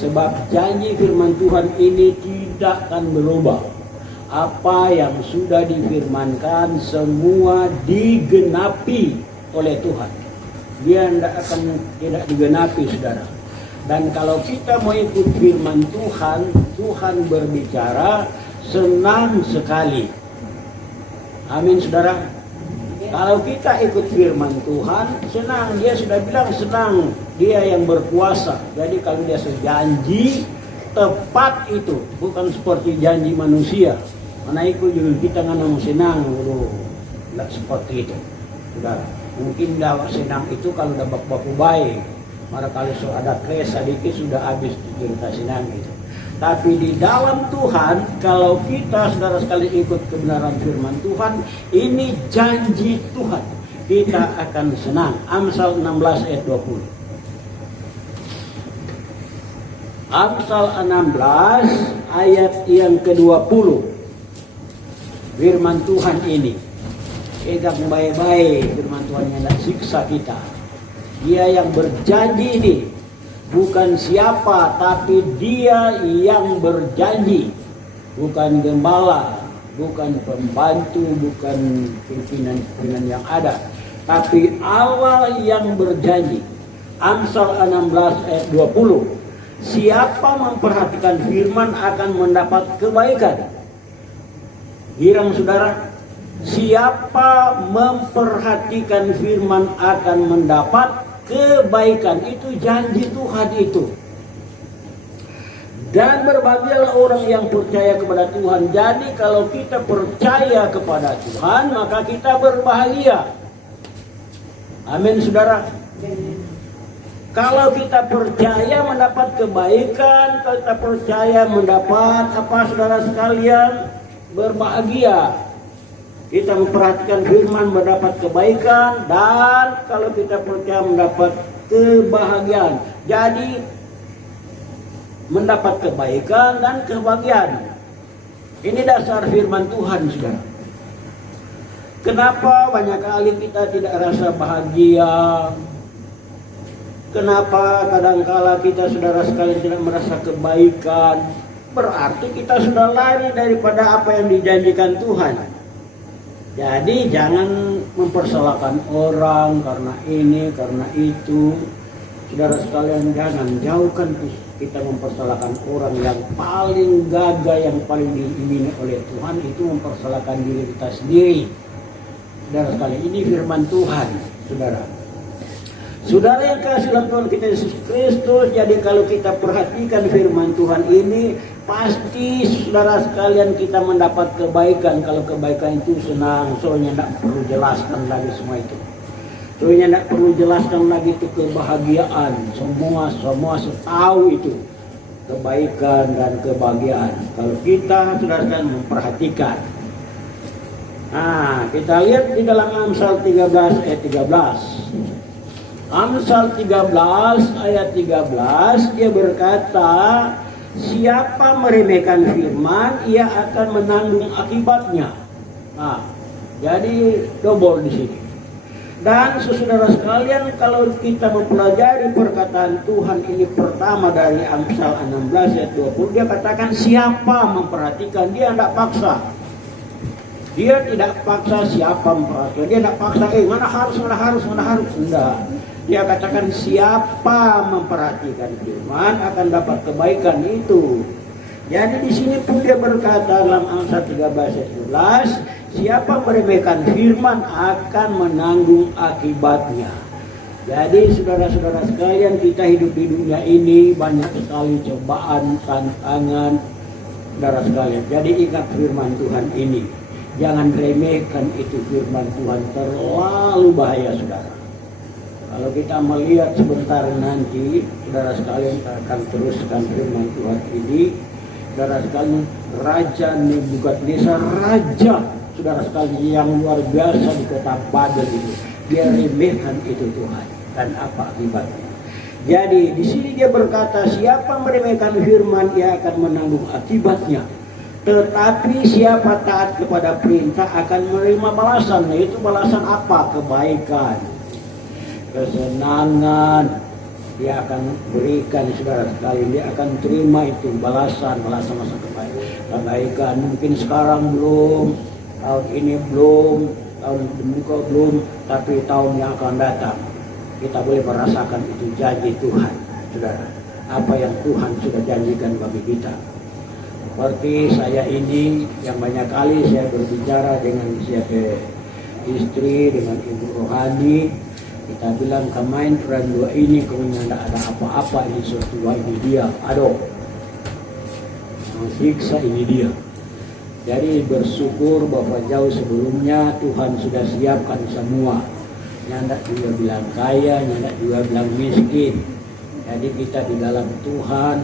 Sebab janji firman Tuhan ini tidak akan berubah. Apa yang sudah difirmankan semua digenapi oleh Tuhan. Dia tidak digenapi, saudara. Dan kalau kita mau ikut firman Tuhan, Tuhan berbicara, senang sekali. Amin, saudara. Kalau kita ikut firman Tuhan, senang. Dia sudah bilang senang. Dia yang berkuasa. Jadi kalau dia sejanji, tepat itu. Bukan seperti janji manusia. Mana ikut juga kita nggak mau senang. Tidak seperti itu, saudara. Mungkin dah senang itu kalau udah baku baik. Maka kalau ada kres sedikit sudah habis cerita senang itu. Tapi di dalam Tuhan, kalau kita saudara sekali ikut kebenaran firman Tuhan, ini janji Tuhan, kita akan senang. Amsal 16 ayat 20. Amsal 16 ayat yang ke-20. Firman Tuhan ini, pegang baik-baik firman Tuhan yang tidak siksa kita. Dia yang berjanji ini, bukan siapa, tapi dia yang berjanji. Bukan gembala, bukan pembantu, bukan pimpinan-pimpinan yang ada. Tapi Allah yang berjanji. Amsal 16 ayat 20. Siapa memperhatikan firman akan mendapat kebaikan. Hirang saudara. Siapa memperhatikan firman akan mendapat kebaikan. Itu janji Tuhan itu. Dan berbahagialah orang yang percaya kepada Tuhan. Jadi kalau kita percaya kepada Tuhan, maka kita berbahagia. Amin, saudara. Kalau kita percaya mendapat kebaikan, kalau kita percaya mendapat apa, saudara sekalian, berbahagia. Kita memperhatikan firman mendapat kebaikan, dan kalau kita percaya mendapat kebahagiaan. Jadi mendapat kebaikan dan kebahagiaan. Ini dasar firman Tuhan, saudara. Kenapa banyak kali kita tidak rasa bahagia? Kenapa kadangkala kita, saudara sekalian, tidak merasa kebaikan? Berarti kita sudah lari daripada apa yang dijanjikan Tuhan. Jadi jangan mempersalahkan orang karena ini, karena itu. Saudara sekalian, jangan jauhkan kita mempersalahkan orang. Yang paling gagah, yang paling diimini oleh Tuhan itu mempersalahkan diri kita sendiri. Saudara sekalian, ini firman Tuhan, saudara. Saudara yang kasih dalam Tuhan kita Yesus Kristus, jadi kalau kita perhatikan firman Tuhan ini, pasti saudara sekalian kita mendapat kebaikan. Kalau kebaikan itu senang, soalnya tidak perlu jelaskan lagi semua itu. Soalnya tidak perlu jelaskan lagi itu kebahagiaan. Semua tahu itu kebaikan dan kebahagiaan. Kalau kita saudara sekalian memperhatikan. Nah, kita lihat di dalam Amsal 13 ayat 13. Amsal 13 ayat 13, dia berkata, siapa meremehkan firman, ia akan menanggung akibatnya. Nah, jadi double di sini. Dan saudara sekalian, kalau kita mempelajari perkataan Tuhan ini pertama dari Amsal 16 ayat 20, dia katakan siapa memperhatikan, dia tidak paksa. Dia tidak paksa siapa memperhatikan. Dia tidak paksa, mana harus. Enggak. Dia katakan siapa memperhatikan firman akan dapat kebaikan itu. Jadi di sini pun dia berkata dalam Amsal 13 ayat 11, siapa meremehkan firman akan menanggung akibatnya. Jadi saudara-saudara sekalian, kita hidup di dunia ini banyak sekali cobaan, tantangan, saudara sekalian. Jadi ingat firman Tuhan ini. Jangan remehkan itu firman Tuhan, terlalu bahaya, saudara. Kalau kita melihat sebentar nanti, saudara sekalian, akan teruskan firman Tuhan ini. Saudara sekalian, Raja Nebukadnezar, raja, saudara sekalian, yang luar biasa di kota Babel itu, dia remehkan itu Tuhan, dan apa akibatnya? Jadi di sini dia berkata, siapa meremehkan firman, ia akan menanggung akibatnya. Tetapi siapa taat kepada perintah akan menerima balasan. Yaitu balasan apa? Kebaikan, kesenangan, dia akan berikan saudara sekalian, dia akan terima itu balasan masa kebaikan. Mungkin sekarang belum, tahun ini belum, tahun muka belum, tapi tahun yang akan datang kita boleh merasakan itu janji Tuhan, saudara. Apa yang Tuhan sudah janjikan bagi kita. Seperti saya ini yang banyak kali saya berbicara dengan siapa istri, dengan ibu rohani, kita bilang kemain peran dua ini kemudian tidak ada apa-apa, ini sesuatu ini dia, aduh, siksa ini dia. Jadi bersyukur bahwa jauh sebelumnya Tuhan sudah siapkan semua. Nyandak juga bilang kaya, nyandak juga bilang miskin. Jadi kita di dalam Tuhan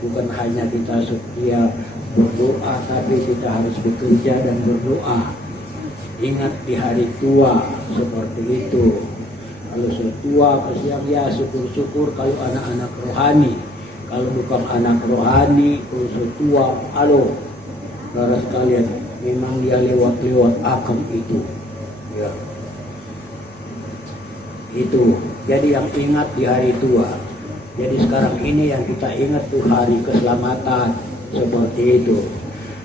bukan hanya kita setia berdoa, tapi kita harus bekerja dan berdoa. Ingat di hari tua seperti itu. Kalau setua kesiang ya syukur-syukur kalau anak-anak rohani. Kalau bukan anak rohani, kalau setua, halo, saudara sekalian, memang dia lewat-lewat akam itu. Ya. Itu. Jadi yang ingat di hari tua. Jadi sekarang ini yang kita ingat tuh hari keselamatan seperti itu.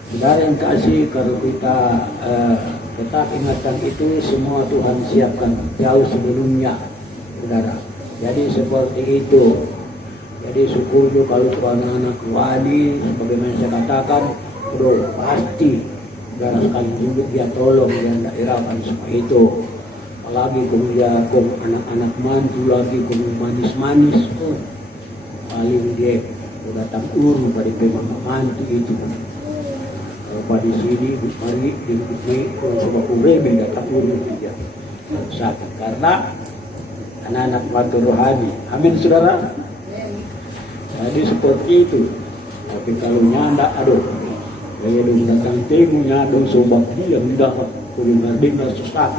Saudara yang kasih, kalau kita tetap ingatkan itu semua Tuhan siapkan jauh sebelumnya, saudara. Jadi seperti itu. Jadi syukur juga kalau anak-anak rohani, sebagaimana saya katakan, pasti saudara sekali juga dia tolong dan daerahkan semua itu. Apalagi kemudian anak-anak mantu lagi manis-manis, paling dia datang urun pada memang mantu itu. Kalau pada sini mari di sebab urebe datang urun dia. Sakit karena anak-anak mantu rohani. Amin saudara. Jadi seperti itu. Tapi kalau nyanda, aduh, gaya dong datang temu nyadong sobak dia mendapat kuliner dengan susah.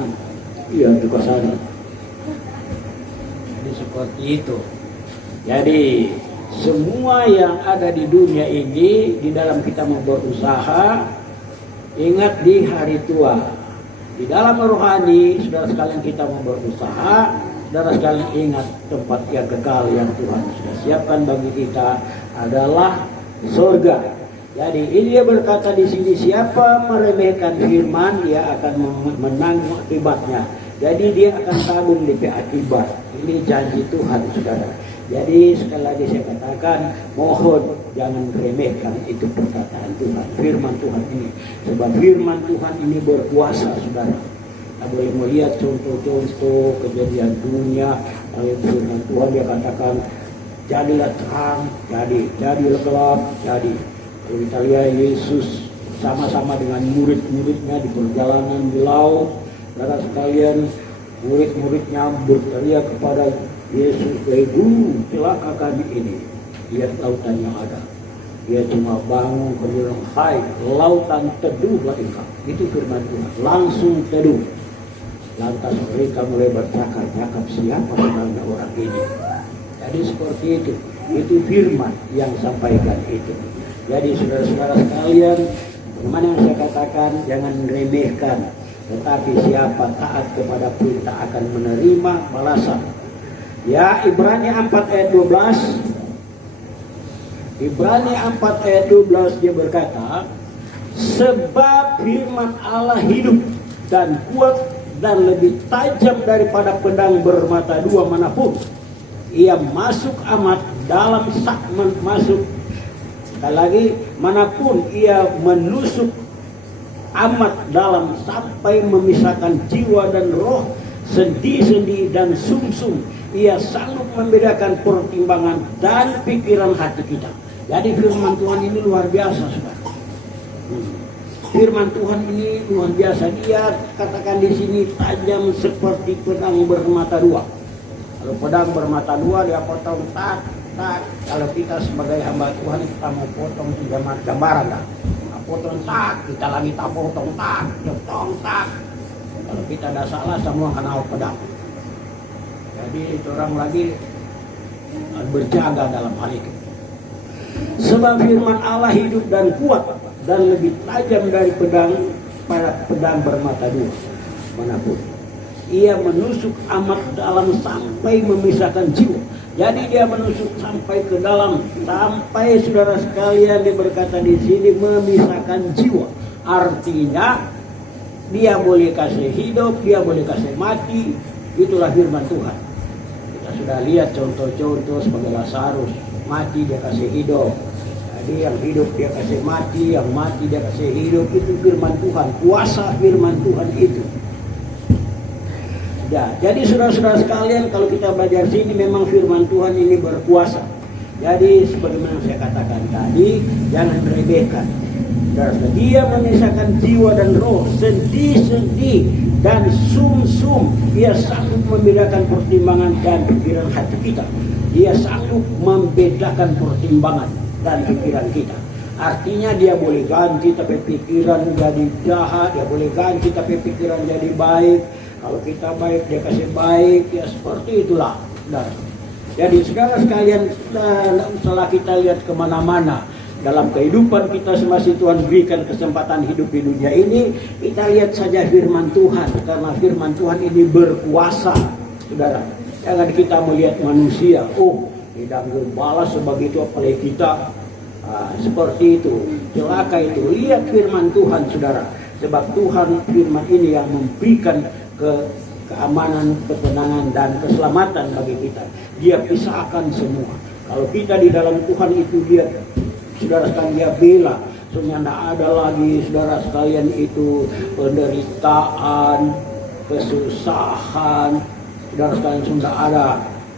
Iya itu ke sana. Jadi seperti itu. Jadi semua yang ada di dunia ini di dalam kita mau berusaha, ingat di hari tua. Di dalam rohani, saudara sekalian kita mau berusaha, saudara sekalian ingat tempat yang kekal yang Tuhan sudah siapkan bagi kita adalah surga. Jadi ini dia berkata di sini, siapa meremehkan firman dia akan menanggung akibatnya. Jadi dia akan tanggung DP akibat. Ini janji Tuhan, saudara. Jadi sekali lagi saya katakan, mohon jangan remehkan itu perkataan Tuhan, firman Tuhan ini. Sebab firman Tuhan ini berkuasa, saudara. Kita boleh melihat contoh-contoh kejadian dunia. Kalau firman Tuhan dia katakan, jadilah terang, jadilah gelap, jadi. Kalau kita lihat Yesus sama-sama dengan murid-muridnya di perjalanan di laut, saudara sekalian, murid-muridnya berteriak kepada Yesus, guru, celaka kami ini. Lihat lautan yang ada. Dia cuma bangun kemudian, hai, lautan teduhlah engkau. Itu firman Tuhan. Langsung teduh. Lantas mereka mulai bercakap-cakap siapa sebenarnya orang ini. Jadi seperti itu. Itu firman yang sampaikan itu. Jadi saudara-saudara sekalian, bagaimana yang saya katakan, jangan remehkan. Tetapi siapa taat kepada perintah akan menerima balasan. Ya, Ibrani 4 ayat 12. Ibrani 4 ayat 12 dia berkata, sebab firman Allah hidup dan kuat dan lebih tajam daripada pedang bermata dua manapun. Ia masuk amat dalam masuk. Sekali lagi, manapun ia menusuk amat dalam sampai memisahkan jiwa dan roh, sendi-sendi dan sumsum. Ia sanggup membedakan pertimbangan dan pikiran hati kita. Jadi firman Tuhan ini luar biasa, saudara. Firman Tuhan ini luar biasa. Dia katakan di sini tajam seperti pedang bermata dua. Kalau pedang bermata dua dia potong tak. Kalau kita sebagai hamba Tuhan kita mau potong gambaran lah. Potong tak, kita lagi tak potong tak, potong tak. Kalau kita tidak salah semua kenal pedang. Jadi orang lagi berjaga dalam hal itu. Sebab firman Allah hidup dan kuat dan lebih tajam dari pedang bermata dua manapun. Ia menusuk amat dalam sampai memisahkan jiwa. Jadi dia menusuk sampai ke dalam, sampai saudara sekalian dia berkata di sini memisahkan jiwa. Artinya dia boleh kasih hidup, dia boleh kasih mati. Itulah firman Tuhan. Kita sudah lihat contoh-contoh sebagai Lazarus, mati dia kasih hidup. Jadi yang hidup dia kasih mati, yang mati dia kasih hidup. Itu firman Tuhan, kuasa firman Tuhan itu. Ya, jadi saudara-saudara sekalian, kalau kita belajar sini memang firman Tuhan ini berkuasa. Jadi sebagaimana saya katakan tadi, jangan remehkan. Dia memisahkan jiwa dan roh, sendi-sendi dan sum-sum. Dia sanggup membedakan pertimbangan dan pikiran hati kita. Dia sanggup membedakan pertimbangan dan pikiran kita. Artinya dia boleh ganti tapi pikiran jadi jahat, dia boleh ganti tapi pikiran jadi baik. Kalau kita baik, dia kasih baik, ya seperti itulah. Nah, jadi sekarang sekalian setelah kita lihat kemana-mana dalam kehidupan kita semasa Tuhan berikan kesempatan hidup di dunia ini, kita lihat saja firman Tuhan, karena firman Tuhan ini berkuasa, saudara. Jangan kita melihat manusia, oh tidak balas sebegitu apalagi kita. Seperti itu, celaka itu. Lihat firman Tuhan, saudara. Sebab Tuhan firman ini yang memberikan keamanan, ketenangan dan keselamatan bagi kita. Dia pisahkan semua. Kalau kita di dalam Tuhan itu dia, saudara sekalian, dia bela. Sebenarnya tidak ada lagi saudara sekalian itu penderitaan, kesusahan. Saudara sekalian sudah ada.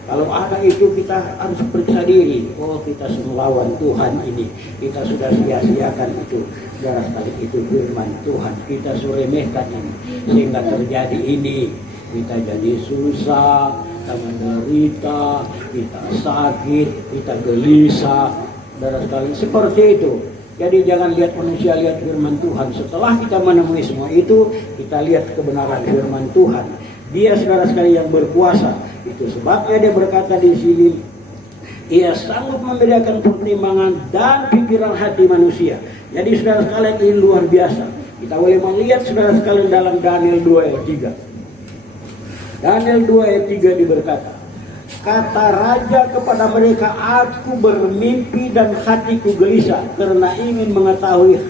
Kalau ada itu kita harus periksa diri. Oh, kita melawan Tuhan ini. Kita sudah sia-siakan itu. Saudara sekalian, itu firman Tuhan. Kita suremehkan ini. Sehingga terjadi ini. Kita jadi susah, kita menderita, kita sakit, kita gelisah. Saudara sekalian, seperti itu. Jadi jangan lihat manusia, lihat firman Tuhan. Setelah kita menemui semua itu, kita lihat kebenaran firman Tuhan. Dia saudara sekalian yang berkuasa. Itu sebabnya dia berkata di sini, ia sanggup membedakan pertimbangan dan pikiran hati manusia. Jadi saudara sekalian ini luar biasa. Kita boleh melihat saudara sekalian dalam Daniel 2 ayat 3. Daniel 2 ayat 3 diberkata, kata raja kepada mereka, aku bermimpi dan hatiku gelisah karena ingin mengetahui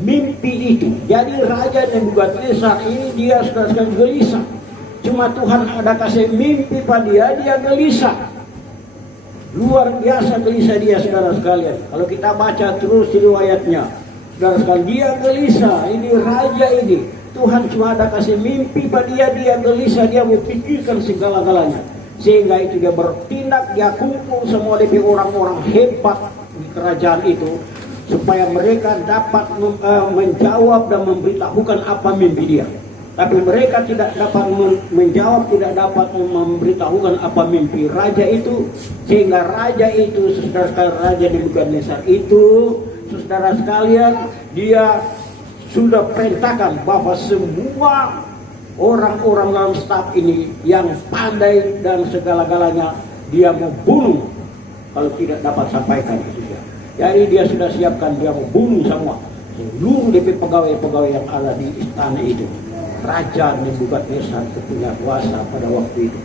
mimpi itu. Jadi raja Nebukadnezar ini dia saudara sekalian gelisah. Cuma Tuhan ada kasih mimpi pada dia gelisah. Luar biasa gelisah dia saudara sekalian. Kalau kita baca terus riwayatnya, saudara sekalian, dia gelisah. Ini raja ini, Tuhan cuma ada kasih mimpi pada dia gelisah. Dia mau pikirkan segala-galanya. Sehingga itu dia bertindak, dia kumpul semua dari orang-orang hebat di kerajaan itu, supaya mereka dapat menjawab dan memberitahukan apa mimpi dia. Tapi mereka tidak dapat menjawab, tidak dapat memberitahukan apa mimpi raja itu. Sehingga raja itu, saudara sekalian, raja Nebukadnezar itu, saudara sekalian, dia sudah perintahkan bahwa semua orang-orang dalam staf ini yang pandai dan segala-galanya dia mau bunuh kalau tidak dapat sampaikan itu dia. Jadi dia sudah siapkan, dia mau bunuh semua seluruh DP pegawai-pegawai yang ada di istana itu. Raja Nebukadnezar punya kuasa pada waktu itu,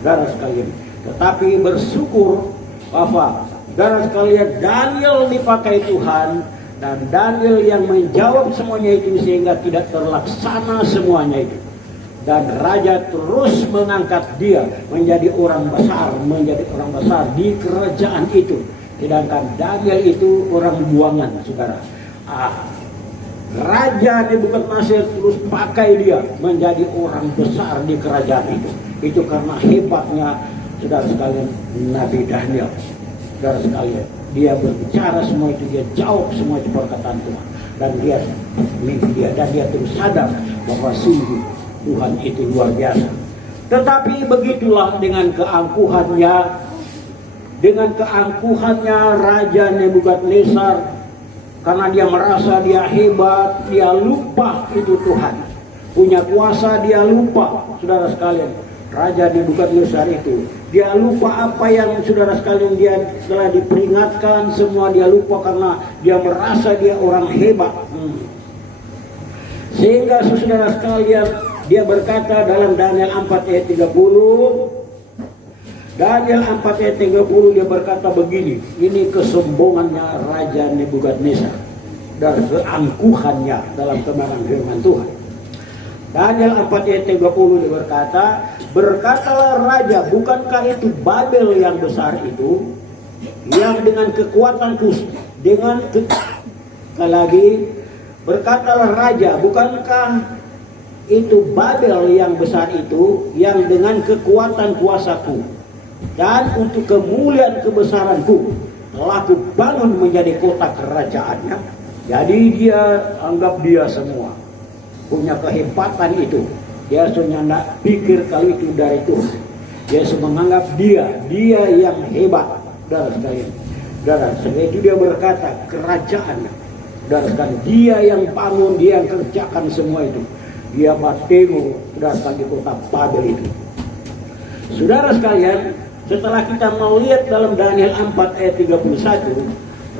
saudara sekalian. Tetapi bersyukur bahwa saudara sekalian, Daniel dipakai Tuhan, dan Daniel yang menjawab semuanya itu sehingga tidak terlaksana semuanya itu. Dan raja terus mengangkat dia menjadi orang besar di kerajaan itu. Sedangkan Daniel itu orang buangan, saudara. Raja Nebukadnezar terus pakai dia menjadi orang besar di kerajaan itu. Itu karena hebatnya saudara sekalian Nabi Daniel. Saudara sekalian, dia berbicara semua itu, dia jawab semua itu perkataan Tuhan. Dan dia mimpi dia, dan dia terus sadar bahwa sungguh Tuhan itu luar biasa. Tetapi begitulah dengan keangkuhannya Raja Nebukadnezar. Karena dia merasa dia hebat, dia lupa itu Tuhan punya kuasa, dia lupa, saudara sekalian. Raja Nebukadnezar itu, dia lupa apa yang saudara sekalian dia telah diperingatkan, semua dia lupa karena dia merasa dia orang hebat. Sehingga saudara sekalian, dia berkata dalam Daniel 4 ayat 30, Daniel 4 ayat 30 dia berkata begini, ini kesombongannya Raja Nebukadnezar dan keangkuhannya dalam kebenaran firman Tuhan. Daniel 4 ayat 30 dia berkata, berkatalah Raja, bukankah itu Babel yang besar itu, yang dengan kekuatanku, lagi berkatalah Raja, bukankah itu Babel yang besar itu, yang dengan kekuatan kuasaku dan untuk kemuliaan kebesaranku telah kubangun menjadi kota kerajaannya. Jadi dia anggap dia semua punya kehebatan itu. Dia sebenarnya tidak pikir kalau itu dari Tuhan. Dia menganggap dia yang hebat. Darah sekalian, darah sekalian itu dia berkata kerajaan. Darah sekalian, dia yang bangun, dia yang kerjakan semua itu. Dia batego datang di kota Babel itu. Saudara sekalian, setelah kita melihat dalam Daniel 4 ayat 31,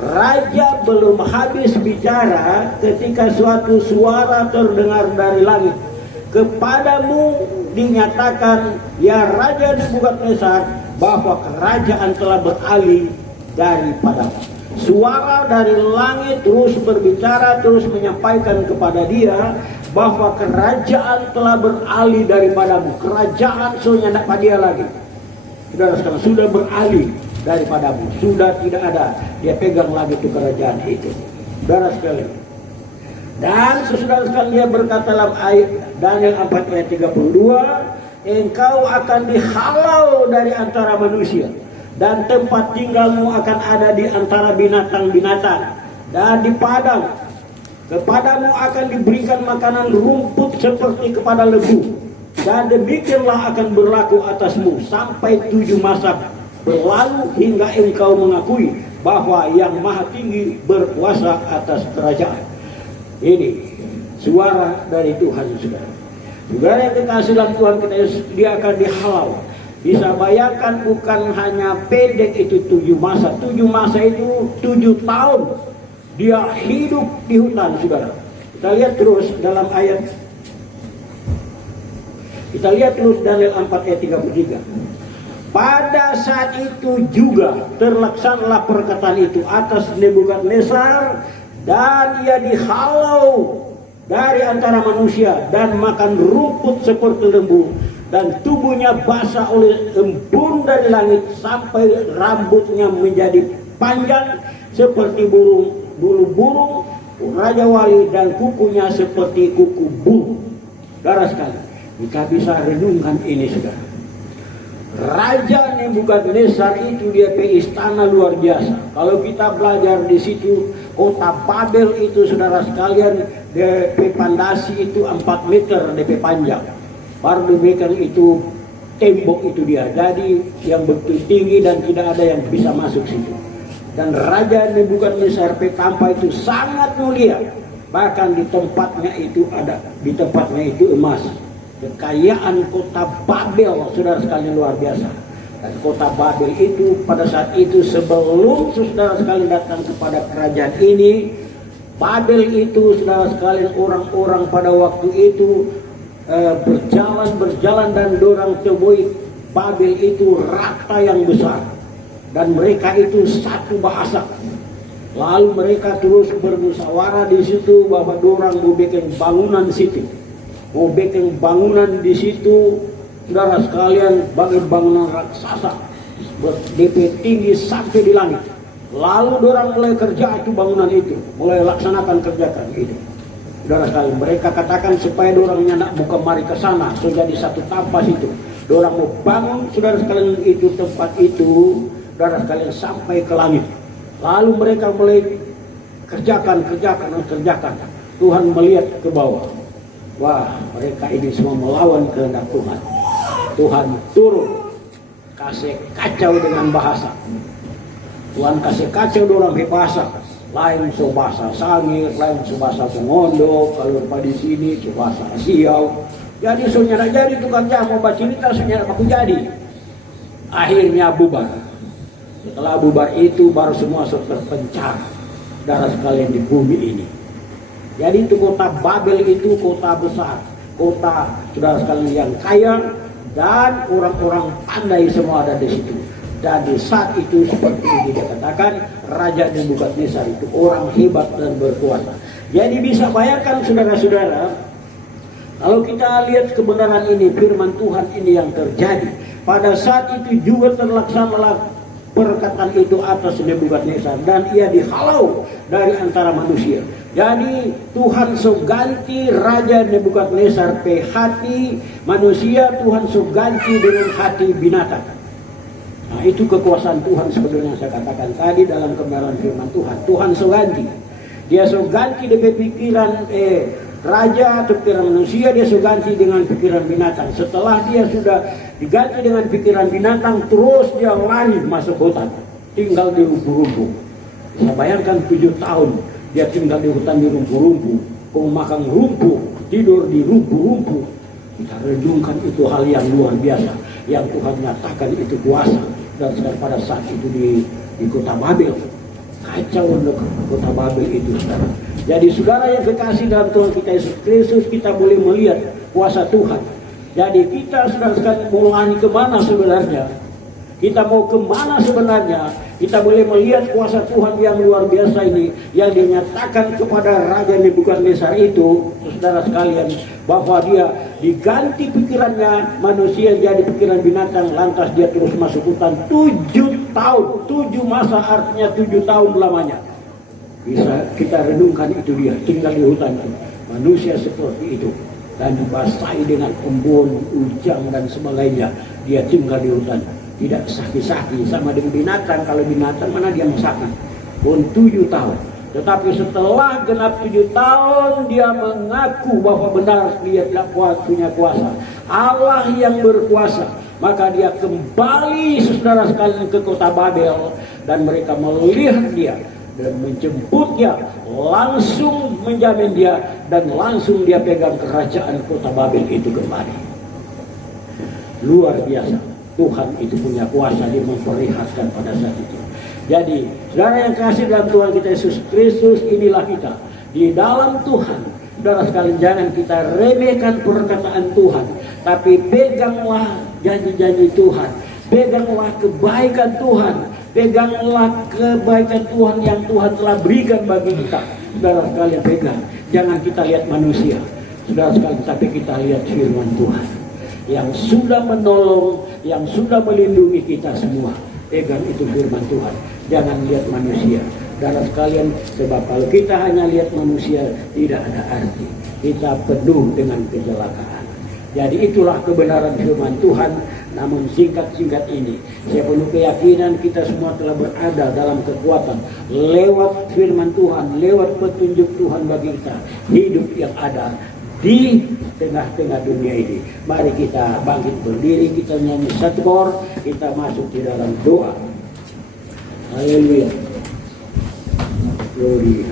Raja belum habis bicara ketika suatu suara terdengar dari langit. Kepadamu dinyatakan, ya Raja Nebukadnezar, bahwa kerajaan telah beralih daripadamu. Suara dari langit terus berbicara, terus menyampaikan kepada dia bahwa kerajaan telah beralih daripadamu. Kerajaan sudah tidak pada dia lagi. Saudara sekarang sudah beralih daripadamu, sudah tidak ada dia pegang lagi itu kerajaan itu. Saudara sekalian, dan sesudah sekalian dia berkata dalam ayat Daniel 4 ayat 32, engkau akan dihalau dari antara manusia dan tempat tinggalmu akan ada di antara binatang-binatang, dan di padang kepadamu akan diberikan makanan rumput seperti kepada lembu. Dan demikianlah akan berlaku atasmu sampai 7 masa berlalu hingga engkau mengakui bahwa yang maha tinggi berkuasa atas kerajaan. Ini suara dari Tuhan, saudara. Saudara yang dikasih dalam Tuhan kita, dia akan dihalau. Bisa bayangkan bukan hanya pendek itu 7 masa. 7 masa itu 7 tahun dia hidup di hutan, saudara. Kita lihat terus dalam ayat. Kita lihat terus Daniel 4 ayat 33. Pada saat itu juga terlaksanalah perkataan itu atas Nebukadnezar, dan ia dihalau dari antara manusia dan makan rumput seperti lembu, dan tubuhnya basah oleh embun dari langit sampai rambutnya menjadi panjang seperti bulu burung raja wali, dan kukunya seperti kuku burung. Saudara sekalian, kita bisa renungkan ini, saudara. Raja Nebukadnezar itu dia pe istana luar biasa. Kalau kita belajar di situ, kota Babel itu, saudara sekalian, DP pandasi itu 4 meter DP panjang. Baru demikian itu tembok itu dia. Jadi yang betul tinggi dan tidak ada yang bisa masuk situ. Dan Raja Nebukadnezar pe tampa itu sangat mulia. Bahkan di tempatnya itu ada, di tempatnya itu emas. Kekayaan kota Babel, saudara sekalian, luar biasa. Dan kota Babel itu pada saat itu, sebelum saudara sekalian datang kepada kerajaan ini, Babel itu, saudara sekalian, orang-orang pada waktu itu berjalan dan dorang temui Babel itu rata yang besar, dan mereka itu satu bahasa. Lalu mereka terus bermusyawarah di situ bahwa dorang mau bikin bangunan situ. Mau bikin bangunan di situ, saudara sekalian, bagi bangunan raksasa DP tinggi sampai di langit. Lalu orang mulai kerja itu bangunan itu, mulai laksanakan kerjakan itu. Saudara sekalian, mereka katakan supaya dorangnya nak buka mari ke sana, so jadi satu tampas itu. Dorang mau bangun, saudara sekalian, itu tempat itu, saudara sekalian, sampai ke langit. Lalu mereka mulai kerjakan. Tuhan melihat ke bawah. Wah, mereka ini semua melawan kehendak Tuhan. Tuhan turun, kasih kacau dengan bahasa. Tuhan kasih kacau dalam bahasa. Lain so bahasa sangir, lain so bahasa pengondo. Kalau pada di sini so bahasa siau. Jadi sunya jadi tukang jamu baca cerita, sunya aku jadi. Akhirnya bubar. Setelah bubar itu baru semua terpencar darah sekalian di bumi ini. Jadi itu kota Babel itu kota besar, kota, saudara sekalian, yang kaya, dan orang-orang pandai semua ada di situ. Dan di saat itu seperti ini dikatakan Raja Nebukadnezar itu orang hebat dan berkuasa. Jadi bisa bayangkan saudara-saudara, kalau kita lihat kebenaran ini, firman Tuhan ini yang terjadi. Pada saat itu juga terlaksanalah perkataan itu atas Nebukadnezar dan ia dihalau dari antara manusia. Jadi Tuhan so ganti Raja Nebukadnezar pe hati manusia, Tuhan so ganti dengan hati binatang. Nah, itu kekuasaan Tuhan sebenarnya saya katakan tadi dalam kebenaran firman Tuhan. Tuhan so ganti. Dia so ganti dari pikiran raja atau pikiran manusia, dia so ganti dengan pikiran binatang. Setelah dia sudah diganti dengan pikiran binatang, terus dia lari masuk hutan, tinggal di rumpu-rumpu. Saya bayangkan 7 tahun dia tinggal di hutan di rumpu-rumpu, makan rumpu, tidur di rumpu-rumpu. Kita renungkan itu hal yang luar biasa yang Tuhan nyatakan itu kuasa. Dan pada saat itu di kota Babel, kacau untuk kota Babel itu, saudara. Jadi saudara yang kekasih dalam Tuhan kita Yesus Kristus, kita boleh melihat kuasa Tuhan. Jadi kita saudara sekalian mau lari kemana sebenarnya? Kita mau kemana sebenarnya? Kita boleh melihat kuasa Tuhan yang luar biasa ini, yang dinyatakan kepada Raja Nebukadnezar itu, saudara sekalian, bahwa dia diganti pikirannya manusia jadi pikiran binatang, lantas dia terus masuk hutan 7 tahun. 7 masa artinya 7 tahun lamanya. Bisa kita renungkan itu, dia tinggal di hutan itu. Manusia seperti itu. Dan dibasahi dengan embun, ujang dan sebagainya. Dia tinggal di hutan. Tidak sakit-sakit sama dengan binatang. Kalau binatang mana dia mau sakit. Pun 7 tahun. Tetapi setelah genap 7 tahun dia mengaku bahwa benar dia tidak punya kuasa. Allah yang berkuasa. Maka dia kembali saudara sekalian ke kota Babel. Dan mereka melihat dia dan menjemput dia, langsung menjamin dia, dan langsung dia pegang kerajaan kota Babel itu kembali. Luar biasa, Tuhan itu punya kuasa, dia memperlihatkan pada saat itu. Jadi saudara yang kasih dalam Tuhan kita Yesus Kristus, inilah kita di dalam Tuhan. Saudara sekalian, jangan kita remehkan perkataan Tuhan, tapi peganglah janji-janji Tuhan, peganglah kebaikan Tuhan, peganglah kebaikan Tuhan yang Tuhan telah berikan bagi kita. Saudara sekalian, pegang. Jangan kita lihat manusia, saudara sekalian, tapi kita lihat firman Tuhan yang sudah menolong, yang sudah melindungi kita semua. Pegang itu firman Tuhan, jangan lihat manusia. Saudara sekalian, sebab kalau kita hanya lihat manusia, tidak ada arti. Kita penuh dengan kecelakaan. Jadi itulah kebenaran firman Tuhan. Namun singkat-singkat ini, saya penuh keyakinan kita semua telah berada dalam kekuatan lewat firman Tuhan, lewat petunjuk Tuhan bagi kita hidup yang ada di tengah-tengah dunia ini. Mari kita bangkit berdiri, kita nyanyi satu kor, kita masuk di dalam doa. Haleluya. Glory.